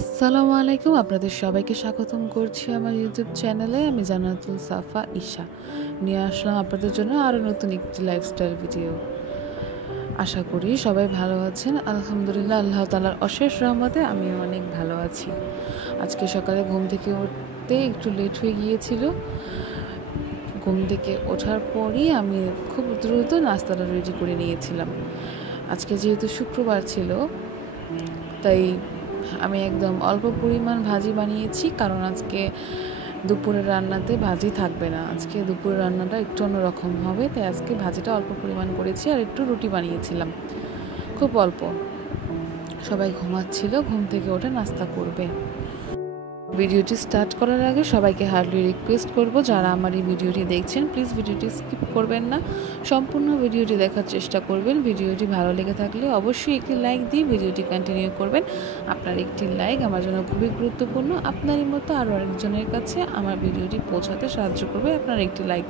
আসসালামু আলাইকুম, আপনাদের সবাইকে স্বাগতম করছি আমার ইউটিউব চ্যানেলে। আমি জান্নাতুল সাফা ঈশা নিয়ে আসলাম আপনাদের জন্য আরও নতুন একটি লাইফস্টাইল ভিডিও। আশা করি সবাই ভালো আছেন। আলহামদুলিল্লাহ, আল্লাহ তাআলার অশেষ রহমতে আমি অনেক ভালো আছি। আজকে সকালে ঘুম থেকে উঠতে একটু লেট হয়ে গিয়েছিল। ঘুম থেকে ওঠার পরই আমি খুব দ্রুত নাস্তাটা রেডি করে নিয়েছিলাম। আজকে যেহেতু শুক্রবার ছিল, তাই আমি একদম অল্প পরিমাণ ভাজি বানিয়েছি, কারণ আজকে দুপুরের রান্নাতে ভাজি থাকবে না। আজকে দুপুরের রান্নাটা একটু অন্যরকম হবে, তাই আজকে ভাজিটা অল্প পরিমাণ করেছি আর একটু রুটি বানিয়েছিলাম, খুব অল্প। সবাই ঘুমাচ্ছিল, ঘুম থেকে ওঠে নাস্তা করবে। ভিডিওটি স্টার্ট করার আগে সবাইকে হার্ডলি রিকোয়েস্ট করব, যারা আমার এই ভিডিওটি দেখছেন প্লিজ ভিডিওটি স্কিপ করবেন না, সম্পূর্ণ ভিডিওটি দেখার চেষ্টা করবেন। ভিডিওটি ভালো লেগে থাকলে অবশ্যই একটি লাইক দিয়ে ভিডিওটি কন্টিনিউ করবেন। আপনার একটি লাইক আমার জন্য খুবই গুরুত্বপূর্ণ। আপনারই মতো আরও অনেকজনের কাছে আমার ভিডিওটি পৌঁছাতে সাহায্য করবে আপনার একটি লাইক।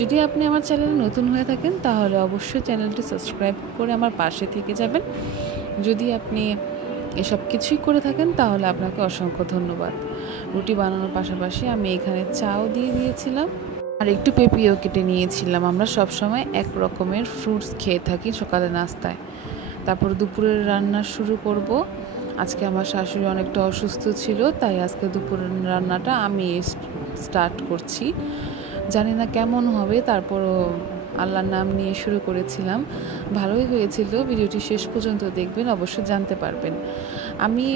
যদি আপনি আমার চ্যানেলে নতুন হয়ে থাকেন তাহলে অবশ্যই চ্যানেলটি সাবস্ক্রাইব করে আমার পাশে থেকে যাবেন। যদি আপনি এসব কিছুই করে থাকেন তাহলে আপনাকে অসংখ্য ধন্যবাদ। রুটি বানানোর পাশাপাশি আমি এখানে চাও দিয়ে দিয়েছিলাম আর একটু পেঁপেও কেটে নিয়েছিলাম। আমরা সব সময় এক রকমের ফ্রুটস খেয়ে থাকি সকালে নাস্তায়। তারপর দুপুরের রান্না শুরু করব। আজকে আমার শাশুড়ি অনেকটা অসুস্থ ছিল, তাই আজকে দুপুরের রান্নাটা আমি স্টার্ট করছি। জানি না কেমন হবে, তারপরও আল্লাহর নাম নিয়ে শুরু করেছিলাম। ভালোই হয়েছিল। ভিডিওটি শেষ পর্যন্ত দেখবেন, অবশ্যই জানতে পারবেন। আমি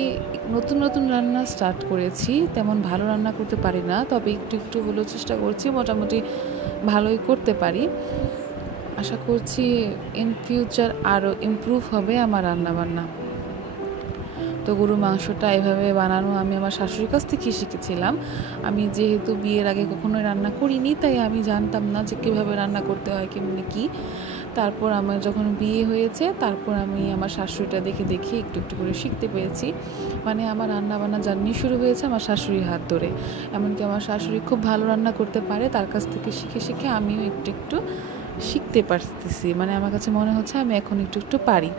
নতুন নতুন রান্না স্টার্ট করেছি, তেমন ভালো রান্না করতে পারি না, তবে একটু একটু হলেও চেষ্টা করছি, মোটামুটি ভালোই করতে পারি। আশা করছি ইন ফিউচার আরও ইমপ্রুভ হবে আমার রান্নাবান্না। তো গরু মাংসটা এভাবে বানানো আমি আমার শাশুড়ির কাছ থেকেই শিখেছিলাম। আমি যেহেতু বিয়ের আগে কখনোই রান্না করিনি, তাই আমি জানতাম না যে কীভাবে রান্না করতে হয়, কেমনি কী। তারপর আমার যখন বিয়ে হয়েছে, তারপর আমি আমার শাশুড়িটা দেখে দেখে একটু একটু করে শিখতে পেরেছি। মানে আমার রান্নাবান্না জার্নি শুরু হয়েছে আমার শাশুড়ির হাত ধরে। এমনকি আমার শাশুড়ি খুব ভালো রান্না করতে পারে, তার কাছ থেকে শিখে শিখে আমিও একটু একটু শিখতে পারতেছি। মানে আমার কাছে মনে হচ্ছে আমি এখন একটু একটু পারি।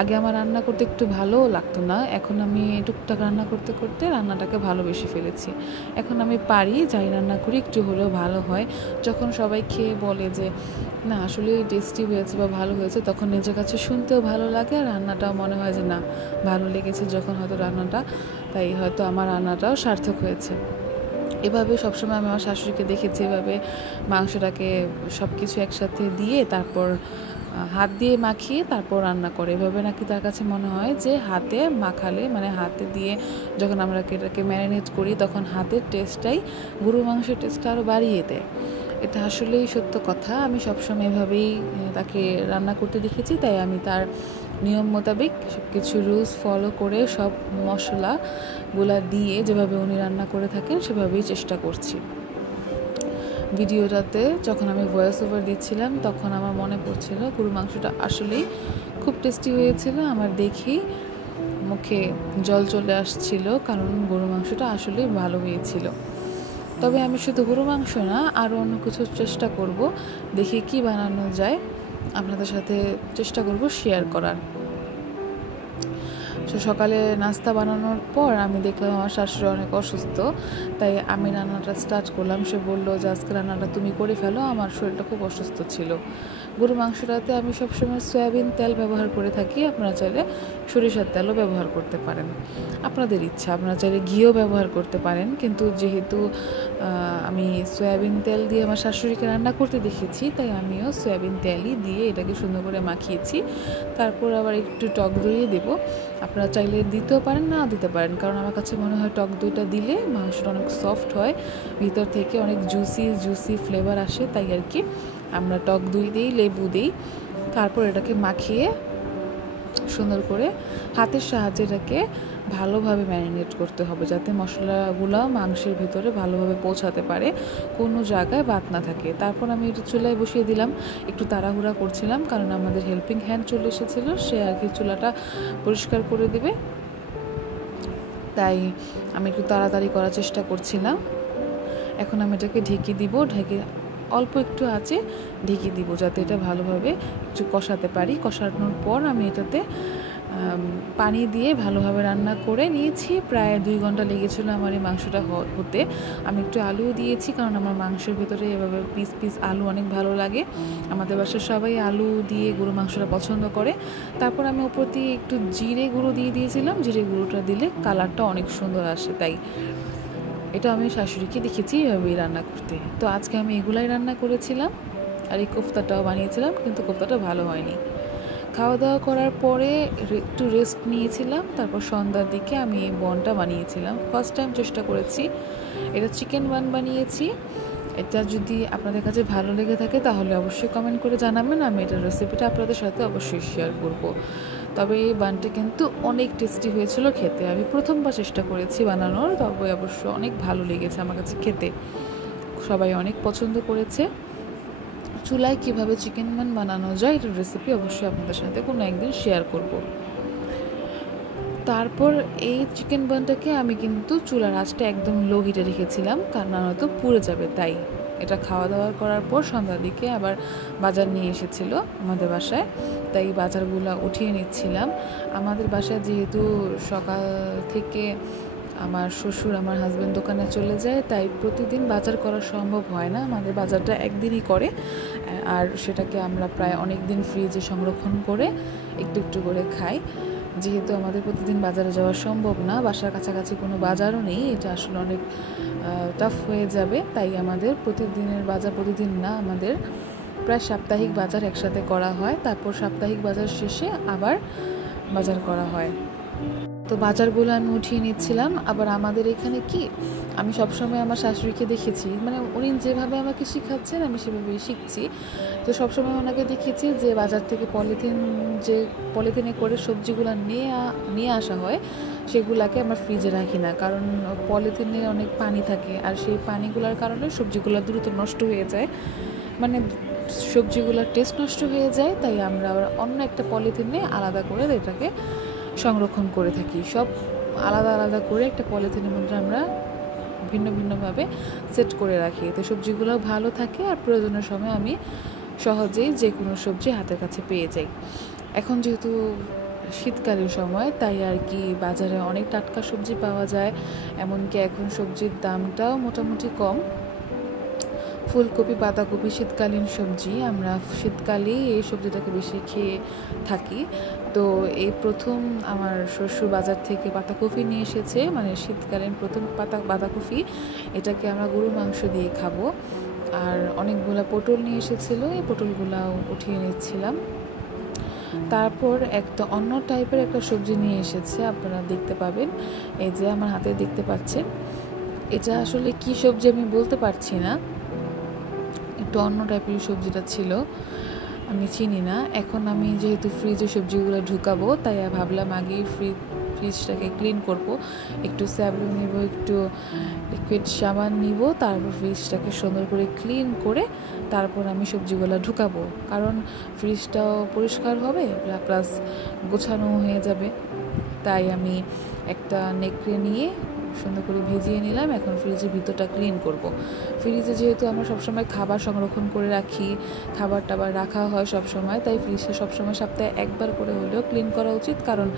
আগে আমার রান্না করতে একটু ভালোও লাগতো না, এখন আমি টুকটাক রান্না করতে করতে রান্নাটাকে ভালোবেসে ফেলেছি। এখন আমি পারি, যাই রান্না করি একটু হলেও ভালো হয়। যখন সবাই খেয়ে বলে যে না আসলে টেস্টি হয়েছে বা ভালো হয়েছে, তখন নিজের কাছে শুনতেও ভালো লাগে আর রান্নাটাও মনে হয় যে না ভালো লেগেছে যখন হয়তো রান্নাটা, তাই হয়তো আমার রান্নাটাও সার্থক হয়েছে। এভাবে সবসময় আমি আমার শাশুড়িকে দেখেছি, এভাবে মাংসটাকে সব কিছু একসাথে দিয়ে তারপর হাত দিয়ে মাখিয়ে তারপর রান্না করে। এভাবে নাকি তার কাছে মনে হয় যে হাতে মাখালে, মানে হাতে দিয়ে যখন আমরা এটাকে ম্যারিনেট করি তখন হাতের টেস্টটাই গরুর মাংসের টেস্টটা আরও বাড়িয়ে দেয়। এটা আসলেই সত্য কথা। আমি সবসময় এভাবেই তাকে রান্না করতে দেখেছি, তাই আমি তার নিয়ম মোতাবেক সব কিছু রুলস ফলো করে সব মশলাগুলা দিয়ে যেভাবে উনি রান্না করে থাকেন সেভাবেই চেষ্টা করছি। ভিডিওটাতে যখন আমি ভয়েস ওভার দিচ্ছিলাম তখন আমার মনে পড়ছিল গরুর মাংসটা আসলেই খুব টেস্টি হয়েছিল। আমার দেখেই মুখে জল চলে আসছিল, কারণ গরুর মাংসটা আসলেই ভালো হয়েছিল। তবে আমি শুধু গরু মাংস না, আরও অন্য কিছু চেষ্টা করব, দেখি কি বানানো যায়, আপনাদের সাথে চেষ্টা করব শেয়ার করার। তো সকালে নাস্তা বানানোর পর আমি দেখলাম আমার শাশুড়ি অনেক অসুস্থ, তাই আমি রান্নাটা স্টার্ট করলাম। সে বললো যে আজকে রান্নাটা তুমি করে ফেলো, আমার শরীরটা খুব অসুস্থ ছিল। গরু মাংসটাতে আমি সবসময় সয়াবিন তেল ব্যবহার করে থাকি, আপনারা চাইলে সরিষার তেলও ব্যবহার করতে পারেন, আপনাদের ইচ্ছা। আপনারা চাইলে ঘিও ব্যবহার করতে পারেন, কিন্তু যেহেতু আমি সয়াবিন তেল দিয়ে আমার শাশুড়িকে রান্না করতে দেখেছি, তাই আমিও সয়াবিন তেলই দিয়ে এটাকে সুন্দর করে মাখিয়েছি। তারপর আবার একটু টক দইয়ে দেবো, আপনারা চাইলে দিতেও পারেন না দিতে পারেন, কারণ আমার কাছে মনে হয় টক দইটা দিলে মাংসটা অনেক সফট হয়, ভিতর থেকে অনেক জুসি ফ্লেভার আসে, তাই আর কি আমরা টক দই দিই, লেবু দিই। তারপর এটাকে মাখিয়ে সুন্দর করে হাতের সাহায্যে এটাকে ভালোভাবে ম্যারিনেট করতে হবে, যাতে মশলাগুলো মাংসের ভিতরে ভালোভাবে পৌঁছাতে পারে, কোনো জায়গায় বাদ না থাকে। তারপর আমি এটা চুলায় বসিয়ে দিলাম। একটু তাড়াহুড়া করছিলাম কারণ আমাদের হেল্পিং হ্যান্ড চলে এসেছিলো, সে আর কি চুলাটা পরিষ্কার করে দেবে, তাই আমি একটু তাড়াতাড়ি করার চেষ্টা করছিলাম। এখন আমি এটাকে ঢেকে দিব, ঢেকে অল্প একটু আঁচে ঢেকে দিব, যাতে এটা ভালোভাবে একটু কষাতে পারি। কষানোর পর আমি এটাতে পানি দিয়ে ভালোভাবে রান্না করে নিয়েছি। প্রায় 2 ঘন্টা লেগেছিল আমার এই মাংসটা হতে। আমি একটু আলুও দিয়েছি, কারণ আমার মাংসের ভিতরে এভাবে পিস পিস আলু অনেক ভালো লাগে। আমাদের বাসার সবাই আলু দিয়ে গরু মাংসটা পছন্দ করে। তারপর আমি উপর দিয়ে একটু জিরে গুঁড়ো দিয়ে দিয়েছিলাম। জিরে গুঁড়োটা দিলে কালারটা অনেক সুন্দর আসে, তাই এটা আমি শাশুড়িকে দেখেছি এভাবেই রান্না করতে। তো আজকে আমি এগুলাই রান্না করেছিলাম, আর এই কোফতাটাও বানিয়েছিলাম, কিন্তু কোফতাটা ভালো হয়নি। খাওয়া দাওয়া করার পরে একটু রেস্ট নিয়েছিলাম। তারপর সন্ধ্যার দিকে আমি এই বনটা বানিয়েছিলাম। ফার্স্ট টাইম চেষ্টা করেছি। এটা চিকেন বান বানিয়েছি। এটা যদি আপনাদের কাছে ভালো লেগে থাকে তাহলে অবশ্যই কমেন্ট করে জানাবেন। আমি এটার রেসিপিটা আপনাদের সাথে অবশ্যই শেয়ার করব। তবে এই বানটা কিন্তু অনেক টেস্টি হয়েছিল খেতে। আমি প্রথমবার চেষ্টা করেছি বানানোর, তবে অবশ্য অনেক ভালো লেগেছে আমার কাছে খেতে। সবাই অনেক পছন্দ করেছে। চুলায় কীভাবে চিকেন বান বানানো যায় এটার রেসিপি অবশ্যই আপনাদের সাথে কোনো একদিন শেয়ার করব। তারপর এই চিকেন বানটাকে আমি কিন্তু চুলার আঁচটা একদম লো হিটে রেখেছিলাম, কারণ হয়তো পুড়ে যাবে। তাই এটা খাওয়া দাওয়া করার পর সন্ধ্যার দিকে আবার বাজার নিয়ে এসেছিলো আমাদের বাসায়, তাই বাজারগুলো উঠিয়ে নিচ্ছিলাম। আমাদের বাসায় যেহেতু সকাল থেকে আমার শ্বশুর আমার হাজব্যান্ড দোকানে চলে যায়, তাই প্রতিদিন বাজার করা সম্ভব হয় না। আমাদের বাজারটা একদিনই করে, আর সেটাকে আমরা প্রায় অনেক দিন ফ্রিজে সংরক্ষণ করে একটু একটু করে খাই। যেহেতু আমাদের প্রতিদিন বাজারে যাওয়া সম্ভব না, বাসার কাছাকাছি কোনো বাজারও নেই, এটা আসলে অনেক টাফ হয়ে যাবে। তাই আমাদের প্রতিদিনের বাজার প্রতিদিন না, আমাদের প্রায় সাপ্তাহিক বাজার একসাথে করা হয়। তারপর সাপ্তাহিক বাজার শেষে আবার বাজার করা হয়। তো বাজারগুলো আমি উঠিয়ে নিচ্ছিলাম। আবার আমাদের এখানে কি, আমি সবসময় আমার শাশুড়িকে দেখেছি, মানে উনি যেভাবে আমাকে শেখাচ্ছেন আমি সেভাবেই শিখছি। তো সবসময় ওনাকে দেখেছি যে বাজার থেকে পলিথিনে করে সবজিগুলো নিয়ে আসা হয়, সেগুলাকে আমরা ফ্রিজে রাখি না, কারণ পলিথিনে অনেক পানি থাকে, আর সেই পানিগুলোর কারণে সবজিগুলো দ্রুত নষ্ট হয়ে যায়, মানে সবজিগুলোর টেস্ট নষ্ট হয়ে যায়। তাই আমরা আবার অন্য একটা পলিথিনে আলাদা করে এটাকে সংরক্ষণ করে থাকি। সব আলাদা আলাদা করে একটা পলিথিনের মধ্যে আমরা ভিন্ন ভিন্নভাবে সেট করে রাখি, এতে সবজিগুলো ভালো থাকে, আর প্রয়োজনের সময় আমি সহজেই যে কোনো সবজি হাতের কাছে পেয়ে যাই। এখন যেহেতু শীতকালীন সময়, তাই আর কি বাজারে অনেক টাটকা সবজি পাওয়া যায়। এমনকি এখন সবজির দামটাও মোটামুটি কম। ফুলকপি, পাতাকপি শীতকালীন সবজি, আমরা শীতকালেই এই সবজিটাকে বেশি খেয়ে থাকি। তো এই প্রথম আমার শ্বশুর বাজার থেকে পাতাকপি নিয়ে এসেছে, মানে শীতকালীন প্রথম পাতাকপি। এটাকে আমরা গরুর মাংস দিয়ে খাবো। আর অনেকগুলা পটল নিয়ে এসেছিলো, এই পটলগুলাও উঠিয়ে নিচ্ছিলাম। তারপর একটা অন্য টাইপের একটা সবজি নিয়ে এসেছে, আপনারা দেখতে পাবেন, এই যে আমার হাতে দেখতে পাচ্ছেন। এটা আসলে কি সবজি আমি বলতে পারছি না, একটু অন্য টাইপের সবজিটা ছিল, আমি চিনি না। এখন আমি যেহেতু ফ্রিজে সবজিগুলো ঢুকাবো, তাই ভাবলাম আগেই ফ্রিজটাকে ক্লিন করব। একটু স্যাভলন নিব, একটু লিকুইড সাবান নিব, তারপর ফ্রিজটাকে সুন্দর করে ক্লিন করে তারপর আমি সবজিগুলো ঢুকাবো, কারণ ফ্রিজটাও পরিষ্কার হবে প্লাস গোছানো হয়ে যাবে। তাই আমি একটা নেকড়ে নিয়ে সুন্দর করে ভিজিয়ে নিলাম। এখন ফ্রিজের ভিতরটা ক্লিন করব। ফ্রিজে যেহেতু আমরা সবসময় খাবার সংরক্ষণ করে রাখি, খাবার টাবার রাখা হয় সবসময়, তাই ফ্রিজটা সবসময় সপ্তাহে একবার করে হলেও ক্লিন করা উচিত। কারণ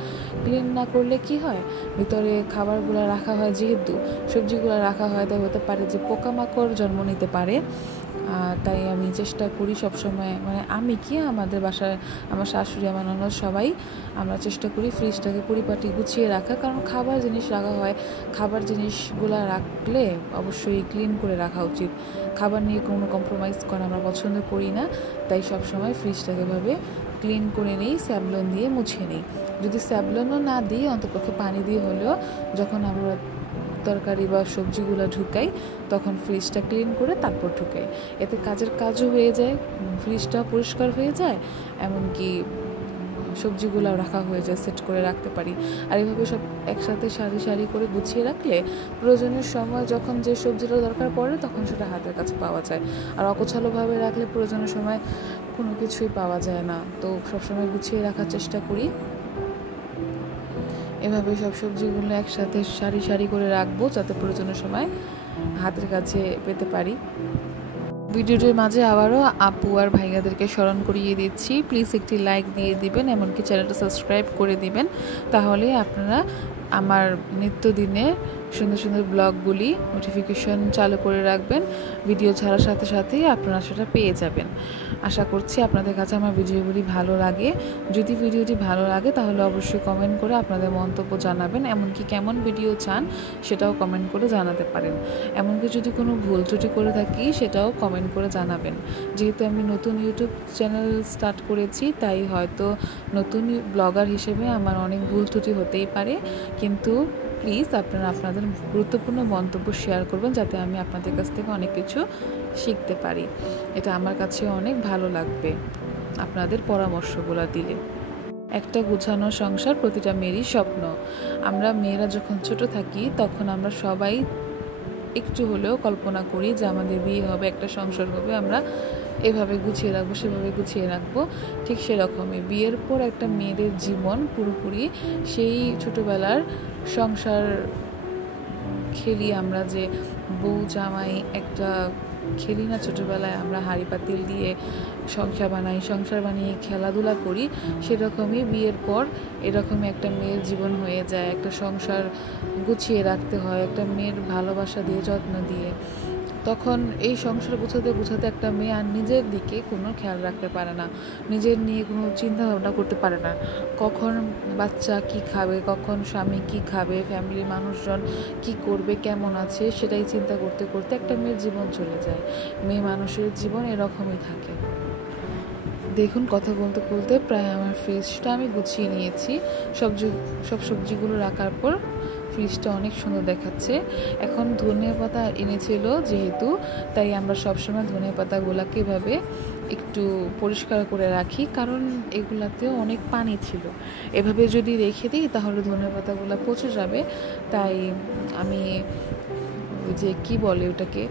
ক্লিন না করলে কি হয়, ভিতরে খাবারগুলো রাখা হয়, যেহেতু সবজিগুলো রাখা হয়, তাই হতে পারে যে পোকামাকড় জন্ম নিতে পারে। তাই আমি চেষ্টা করি সবসময়, মানে আমি কি, আমাদের বাসায় আমার শাশুড়ি, আমার ননদ সবাই আমরা চেষ্টা করি ফ্রিজটাকে পরিপাটি গুছিয়ে রাখা। কারণ খাবার জিনিস রাখা হয়, খাবার জিনিসগুলো রাখলে অবশ্যই ক্লিন করে রাখা উচিত। খাবার নিয়ে কোনো কম্প্রোমাইজ করা আমরা পছন্দ করি না, তাই সবসময় ফ্রিজটাকে এভাবে ক্লিন করে নিই, স্যাভলন দিয়ে মুছে নিই। যদি স্যাভলনও না দিই, অন্তপক্ষে পানি দিয়ে হলেও যখন আমরা তরকারি বা সবজিগুলো ঢুকাই, তখন ফ্রিজটা ক্লিন করে তারপর ঢুকাই। এতে কাজের কাজও হয়ে যায়, ফ্রিজটা পরিষ্কার হয়ে যায়, এমনকি সবজিগুলো রাখা হয়ে যায়, সেট করে রাখতে পারি। আর এইভাবে সব একসাথে সারি সারি করে গুছিয়ে রাখলে প্রয়োজনের সময় যখন যে সবজিটা দরকার পড়ে তখন সেটা হাতের কাছে পাওয়া যায়। আর অগোছালোভাবে রাখলে প্রয়োজনের সময় কোনো কিছুই পাওয়া যায় না। তো সবসময় গুছিয়ে রাখার চেষ্টা করি। এভাবে সব সবজিগুলো একসাথে সারি সারি করে রাখবো, যাতে প্রয়োজনের সময় হাতের কাছে পেতে পারি। ভিডিওটির মাঝে আবারও আপু আর ভাইয়াদেরকে স্মরণ করিয়ে দিচ্ছি, প্লিজ একটি লাইক দিয়ে দিবেন, এমনকি চ্যানেলটা সাবস্ক্রাইব করে দিবেন। তাহলে আপনারা আমার নিত্যদিনের সুন্দর সুন্দর ব্লগগুলি নোটিফিকেশন চালু করে রাখবেন। ভিডিও ছাড়ার সাথে সাথেই আপনারা সেটা পেয়ে যাবেন। আশা করছি আপনাদের কাছে আমার ভিডিওগুলি ভালো লাগে। যদি ভিডিওটি ভালো লাগে তাহলে অবশ্যই কমেন্ট করে আপনাদের মন্তব্য জানাবেন, এমনকি কেমন ভিডিও চান সেটাও কমেন্ট করে জানাতে পারেন। এমনকি যদি কোনো ভুল ত্রুটি করে থাকি সেটাও কমেন্ট করে জানাবেন। যেহেতু আমি নতুন ইউটিউব চ্যানেল স্টার্ট করেছি, তাই হয়তো নতুন ব্লগার হিসেবে আমার অনেক ভুল ত্রুটি হতেই পারে, কিন্তু প্লিজ আপনারা আপনাদের গুরুত্বপূর্ণ মন্তব্য শেয়ার করবেন, যাতে আমি আপনাদের কাছ থেকে অনেক কিছু শিখতে পারি। এটা আমার কাছে অনেক ভালো লাগবে আপনাদের পরামর্শগুলো দিলে। একটা গুছানো সংসার প্রতিটা মেয়েরই স্বপ্ন। আমরা মেয়েরা যখন ছোট থাকি তখন আমরা সবাই একটু হলেও কল্পনা করি যে আমাদের বিয়ে হবে, একটা সংসার হবে, আমরা এভাবে গুছিয়ে রাখবো, সেভাবে গুছিয়ে রাখবো। ঠিক সেরকমই বিয়ের পর একটা মেয়েদের জীবন পুরোপুরি সেই ছোটোবেলার সংসার খেলি আমরা, যে বউ জামাই একটা খেলি না ছোটোবেলায়, আমরা হাঁড়ি পাতিল দিয়ে সংসার বানিয়ে খেলাধুলা করি, সেরকমই বিয়ের পর এরকমই একটা মেয়ের জীবন হয়ে যায়। একটা সংসার গুছিয়ে রাখতে হয় একটা মেয়ের ভালোবাসা দিয়ে, যত্ন দিয়ে। তখন এই সংসার গুছাতে গুছাতে একটা মেয়ে আর নিজের দিকে কোনো খেয়াল রাখতে পারে না, নিজের নিয়ে কোনো চিন্তা ভাবনা করতে পারে না। কখন বাচ্চা কি খাবে, কখন স্বামী কি খাবে, ফ্যামিলির মানুষজন কি করবে, কেমন আছে, সেটাই চিন্তা করতে করতে একটা মেয়ের জীবন চলে যায়। মেয়ে মানুষের জীবন এরকমই থাকে। দেখুন, কথা বলতে বলতে প্রায় আমার ফ্রিজটা আমি গুছিয়ে নিয়েছি। সব সবজিগুলো রাখার পর ফ্রিজটা অনেক সুন্দর দেখাচ্ছে। এখন ধনিয়া পাতা এনেছিল যেহেতু, তাই আমরা সবসময় ধনিয়া পাতাগুলোকে এভাবে একটু পরিষ্কার করে রাখি, কারণ এগুলাতেও অনেক পানি ছিল। এভাবে যদি রেখে দিই তাহলে ধনিয়া পাতাগুলো পচে যাবে। তাই আমি ওই যে কী বলে ওটাকে,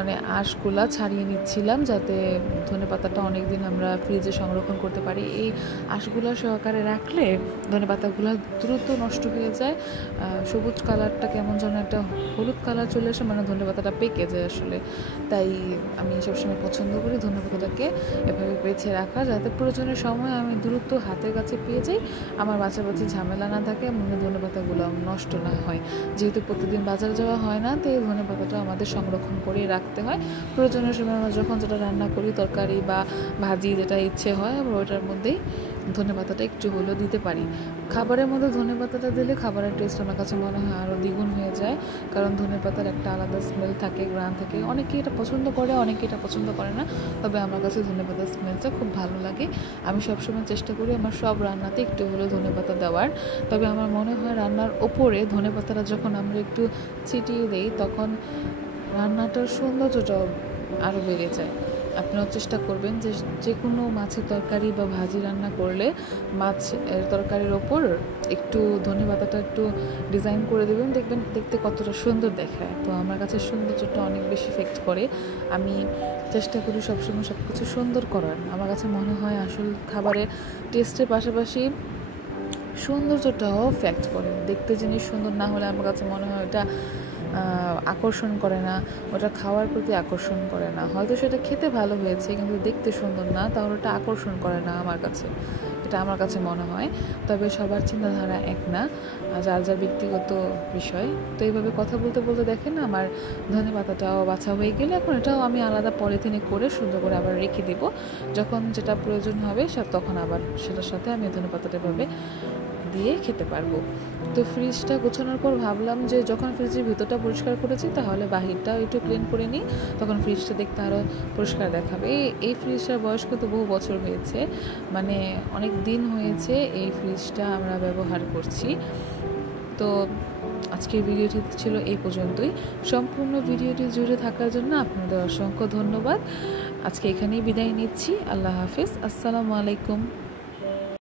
মানে আঁশগুলা ছাড়িয়ে নিচ্ছিলাম, যাতে ধনেপাতাটা অনেক দিন আমরা ফ্রিজে সংরক্ষণ করতে পারি। এই আঁশগুলা সহকারে রাখলে ধনেপাতাগুলো দ্রুত নষ্ট হয়ে যায়, সবুজ কালারটা কেমন যেন একটা হলুদ কালার চলে আসে, মানে ধনেপাতাটা পেকে যায় আসলে। তাই আমি সবসময় পছন্দ করি ধনেপাতাটাকে এভাবে বেছে রাখা, যাতে প্রয়োজনের সময় আমি দ্রুত হাতের কাছে পেয়ে যাই, আমার বাছাবাছি ঝামেলা না থাকে, মনে ধনেপাতাগুলো নষ্ট না হয়। যেহেতু প্রতিদিন বাজারে যাওয়া হয় না, তাই ধনেপাতাটা আমাদের সংরক্ষণ করে রাখতে হয়। প্রয়োজনের সময় আমরা যখন যেটা রান্না করি, তরকারি বা ভাজি যেটা ইচ্ছে হয়, আমরা ওইটার মধ্যেই ধনেপাতাটা একটু হলেও দিতে পারি। খাবারের মধ্যে ধনেপাতাটা দিলে খাবারের টেস্ট আমার কাছে মনে হয় আরও দ্বিগুণ হয়ে যায়, কারণ ধনেপাতার একটা আলাদা স্মেল থাকে, গ্রান থাকে। অনেকে এটা পছন্দ করে, অনেকে এটা পছন্দ করে না, তবে আমার কাছে ধনেপাতার স্মেলটা খুব ভালো লাগে। আমি সবসময় চেষ্টা করি আমার সব রান্নাতে একটু হলেও ধনেপাতা দেওয়ার। তবে আমার মনে হয় রান্নার ওপরে ধনেপাতাটা যখন আমরা একটু ছিটিয়ে দিই, তখন রান্নাটার সৌন্দর্যটাও আরও বেড়ে যায়। আপনারাও চেষ্টা করবেন যে যে কোনো মাছের তরকারি বা ভাজি রান্না করলে মাছের তরকারির ওপর একটু ধনেপাতাটা একটু ডিজাইন করে দেবেন, দেখবেন দেখতে কতটা সুন্দর দেখায়। তো আমার কাছে সৌন্দর্যটা অনেক বেশি ইফেক্ট করে। আমি চেষ্টা করি সবসময় সব কিছু সুন্দর করার। আমার কাছে মনে হয় আসল খাবারের টেস্টের পাশাপাশি সৌন্দর্যটাও ফ্যাক্ট করে। দেখতে জিনিস সুন্দর না হলে আমার কাছে মনে হয় ওটা আকর্ষণ করে না, ওটা খাওয়ার প্রতি আকর্ষণ করে না। হয়তো সেটা খেতে ভালো হয়েছে কিন্তু দেখতে সুন্দর না, তাহলে ওটা আকর্ষণ করে না আমার কাছে, এটা আমার কাছে মনে হয়। তবে সবার চিন্তাধারা এক না, যার যার ব্যক্তিগত বিষয়। তো এইভাবে কথা বলতে বলতে দেখেন আমার ধনেপাতাটাও বাছা হয়ে গেলে, এখন এটাও আমি আলাদা পলিথিনে করে সুন্দর করে আবার রেখে দেব। যখন যেটা প্রয়োজন হবে তখন আবার সেটার সাথে আমি ধনেপাতাটা এভাবে দিয়ে খেতে পারবো। তো ফ্রিজটা গোছানোর পর ভাবলাম যে যখন ফ্রিজের ভিতরটা পরিষ্কার করেছি তাহলে বাহিরটাও একটু ক্লিন করে নিই, তখন ফ্রিজটা দেখতে আরও পরিষ্কার দেখাবে। এই ফ্রিজটার বয়স কিন্তু বহু বছর হয়েছে, মানে অনেক দিন হয়েছে এই ফ্রিজটা আমরা ব্যবহার করছি। তো আজকের ভিডিওটি ছিল এই পর্যন্তই। সম্পূর্ণ ভিডিওটি জুড়ে থাকার জন্য আপনাদের অসংখ্য ধন্যবাদ। আজকে এখানেই বিদায় নিচ্ছি। আল্লাহ হাফেজ, আসসালামু আলাইকুম।